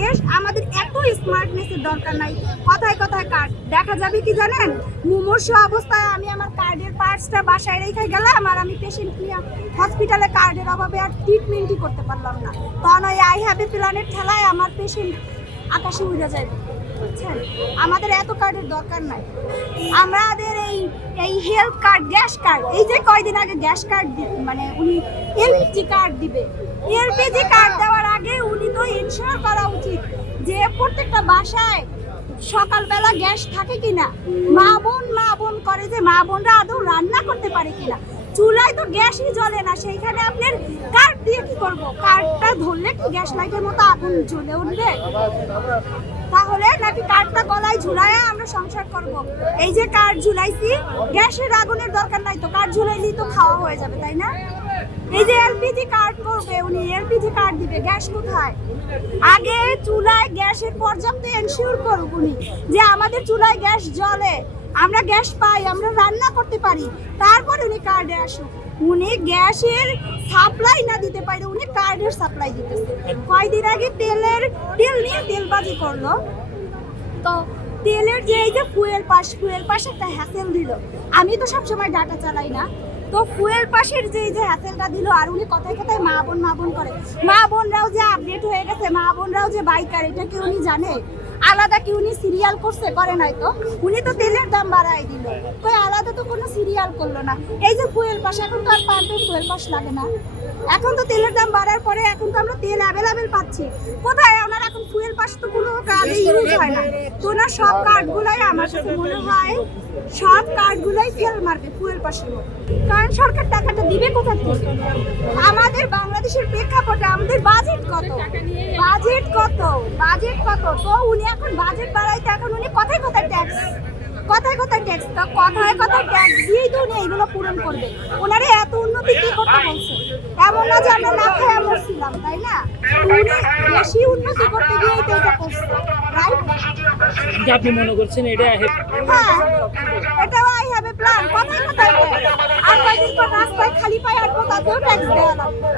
দেশ, আমাদের এত স্মার্টনেসের দরকার নাই। কথায় কথায় কার্ড দেখা যাবে কি জানেন, মুমূর্ষ অবস্থায় আমি আমার কার্ডের পার্টসটা বাসায় রেখে গেলাম আর আমি পেশেন্ট নিয়ে হসপিটালে কার্ডের অভাবে আর ট্রিটমেন্টই করতে পারলাম না, তখন ওই আই হ্যাভ এ প্ল্যানের ঠেলায় আমার পেশেন্ট আকাশে উড়ে যায়। বুঝছেন, আমাদের এত কার্ডের দরকার নাই। আমাদের এই হেলথ কার্ড, গ্যাস কার্ড, এই যে কয়দিন আগে গ্যাস কার্ড মানে উনি এলপিজি কার্ড দিবে, এলপিজি কার্ড দেওয়ার আগে উনি তো ইনশিওর করা উচিত যে প্রত্যেকটা বাসায় সকালবেলা গ্যাস থাকে কিনা, মা বোন করে যে মা বোনরা আদৌ রান্না করতে পারে কিনা, চুলায় তো গ্যাসই জ্বলে না, সেইখানে আপনার কার্ড দিয়ে কি করবো? কার্ডটা ধরলে কি গ্যাস লাইটের মতো আগুন জ্বলে উঠবে? তাহলে নাকি কার্ডটা গলায় ঝুলায় আমরা সংসার করব? এই যে কার্ড ঝুলাইছি, গ্যাসের আগুনের দরকার নাই তো, কার্ড ঝুলাইলেই তো খাওয়া হয়ে যাবে, তাই না? এই যে এলপিজি কার্ড করবে উনি, এলপিজি কার্ড দিবে, গ্যাস কোথায়? আগে চুলায় গ্যাসের পর্যাপ্ত এনশিওর করুক উনি যে আমাদের চুলায় গ্যাস জ্বলে, আমরা গ্যাস পাই, আমরা রান্না করতে পারি, তারপর উনি কার্ডে আসুক। উনি গ্যাসের সাপ্লাই না দিতে পারে, উনি কার্ডের সাপ্লাই দিতেছে। কয়দিন আগে তেল নিয়ে তেলবাজি করলো, তো তেলের যে এই যে ফুয়েল পাস একটা হ্যাসেল দিল। আমি তো সবসময় ডাটা চালাই না, তো ফুয়েল পাশের যে এই যে হ্যাসেলটা দিল, আর উনি কথায় কথায় মা বোন করে। মা বোনরাও যে আপডেট হয়ে গেছে, মা বোনরাও যে বাইকার, এটা কি উনি জানে? আলাদা কি উনি সিরিয়াল করছে? করে নাই তো। উনি তো তেলের দাম বাড়াই দিল, কই আলাদা তো কোনো সিরিয়াল করলো না। এই যে ফুয়েল পাস, এখন তো আর পাম্পে ফুয়েল পাস লাগে না, এখন তো তেলের দাম বাড়ার পরে এখন তো আমরা তেল অ্যাভেলেবেল পাচ্ছি। কোথায় ওনার এখন ফুয়েল পাস তো কোনো কাজে ইউজ হয় না, তো ওনার সব কার্ডগুলোই আমার কাছে মনে হয় সব কার্ডগুলোই ফেল মারবে ফুয়েল পাসের মতো। কারণ সরকার টাকাটা দিবে কোথা থেকে? আমাদের বাংলাদেশের প্রেক্ষাপটে আমাদের বাজেট কত, তো উনি এখন বাজেট বাড়াইতে এখন উনি কথায় কথায় ট্যাক্স দিয়েই তো উনি এইগুলো পূরণ করবে। ওনারে এত উন্নতি কি করতে বলছে? এমন না যে আমরা না খেয়ে মরছিলাম, তাই না? উনি বেশি উন্নতি করতে গিয়েই তো এটা করছে, রাইট? আপনি মনে করছেন এটা? হ্যাঁ, এটাও আই হ্যাভ এ প্ল্যান। কথায় কথায় আর কয়দিন পর রাস্তায় খালি পায়ে হাঁটবো, তাতেও ট্যাক্স দেওয়া লাগবে।